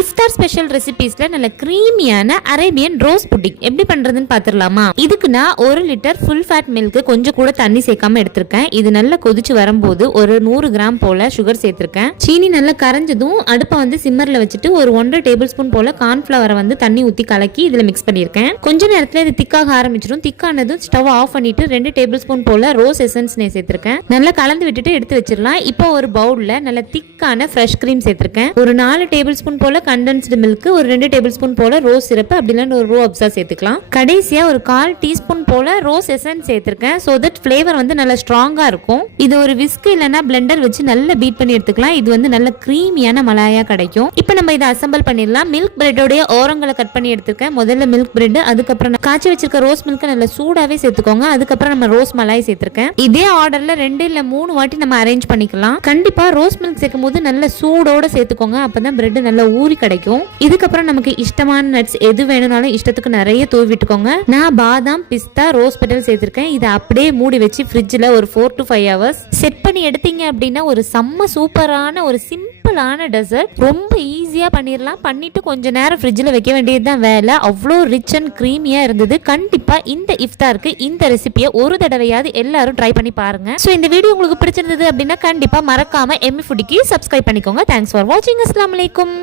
இஃப்தார் special ரெசிபீஸ்ல நல்ல கிரீமியான Arabian rose pudding எப்படி பண்றதுன்னு பாத்துடலாமா? இதுக்கு நான் 1 லிட்டர் ஃபுல் ஃபேட் மில்க் கொஞ்சம் கூட தண்ணி சேர்க்காம எடுத்திருக்கேன். இது நல்லா கொதிச்சு வரும்போது ஒரு 100 கிராம் போல சுகர் சேர்த்திருக்கேன். சீனி நல்லா கரைஞ்சதும் அடுப்பை வந்து சிம்மர்ல வச்சுட்டு ஒரு 1.5 டேபிள் ஸ்பூன் போல கார்ன்ஃபிளவரை வந்து தண்ணி ஊத்தி கலக்கி இதுல மிக்ஸ் பண்ணிருக்கேன். கொஞ்ச நேரத்துல இது திக்காக ஆரம்பிச்சிடும். திக்கானதும் ஸ்டவ் ஆஃப் பண்ணிட்டு 2 டேபிள் ஸ்பூன் போல ரோஸ் எசன்ஸ் சேர்த்திருக்கேன். நல்லா கலந்து விட்டுட்டு எடுத்து வச்சிடலாம். இப்போ ஒரு பவுல்ல நல்ல திக்கான ஃப்ரெஷ் கிரீம் சேர்த்திருக்கேன். ஒரு 4 டேபிள் ஸ்பூன் போல கண்டென்ஸ்டு மில்க், ஒரு 2 டேபிள் ஸ்பூன் போல ரோஸ் சிரப், அப்படி இல்லைன்னு ஒரு ரோ அப்சா சேர்த்துக்கலாம். கடைசியா ஒரு 1/4 டீஸ்பூன் போல ரோஸ் எசன்ஸ் சேர்த்திருக்கேன். சோ தட் ஃபிளேவர் வந்து நல்ல ஸ்ட்ராங்கா இருக்கும். இது ஒரு விஸ்க் இல்லைன்னா பிளெண்டர் வச்சு நல்லா பீட் பண்ணி எடுத்துக்கலாம். இது வந்து நல்ல கிரீமியான மலாயா கிடைக்கும். இப்போ நம்ம இதை அசம்பிள் பண்ணிடலாம். மில்க் பிரெட்டோடைய ஓரங்களை கட் பண்ணி எடுத்துருக்கேன். முதல்ல மில்க் பிரெட், அதுக்கப்புறம் காய்ச்சி வச்சிருக்க ரோஸ் மில்க் நல்லா சூடாவே சேர்த்துக்கோங்க. அதுக்கப்புறம் நம்ம ரோஸ் மலாய் சேர்த்திருக்கேன். இதே ஆர்டர்ல 2 இல்ல 3 வாட்டி நம்ம அரேஞ்ச் பண்ணிக்கலாம். கண்டிப்பா ரோஸ் மில்க் சேர்க்கும் போது நல்ல சூடோட சேர்த்துக்கோங்க. அப்பதான் பிரெட் நல்லா ஊறி கிடைக்கும். இதுக்கப்புறம் நமக்கு இஷ்டமான நட்ஸ் எது வேணும்னாலும் இஷ்டத்துக்கு நிறைய தூவி விட்டுக்கோங்க. நான் பாதாம், பிஸ்தா, ரோஸ் பெட்டல் சேர்த்திருக்கேன். இதை அப்படியே மூடி வச்சு ஃப்ரிட்ஜ்ல ஒரு 4 to 5 hours செட் பண்ணி எடுத்தீங்க அப்படின்னா ஒரு செம்ம சூப்பரான ஒரு சிம்பிளான டெசர்ட். ரொம்ப ஈஸியா பண்ணிடலாம். பண்ணிட்டு கொஞ்ச நேரம் ஃப்ரிட்ஜ்ல வைக்க வேண்டியதுதான் வேலை. அவ்வளோ ரிச் அண்ட் கிரீமியா இருந்தது. கண்டிப்பா இந்த இஃப்தாருக்கு இந்த ரெசிபியை ஒரு தடவையாவது எல்லாரும் ட்ரை பண்ணி பாருங்க. ஸோ இந்த வீடியோ உங்களுக்கு பிடிச்சிருந்தது அப்படின்னா கண்டிப்பா மறக்காம எம்மி ஃபுட்டிக்கு சப்ஸ்கிரைப் பண்ணிக்கோங்க. தேங்க்ஸ் ஃபார் வாட்சிங். அஸ்ஸலாமு அலைக்கும்.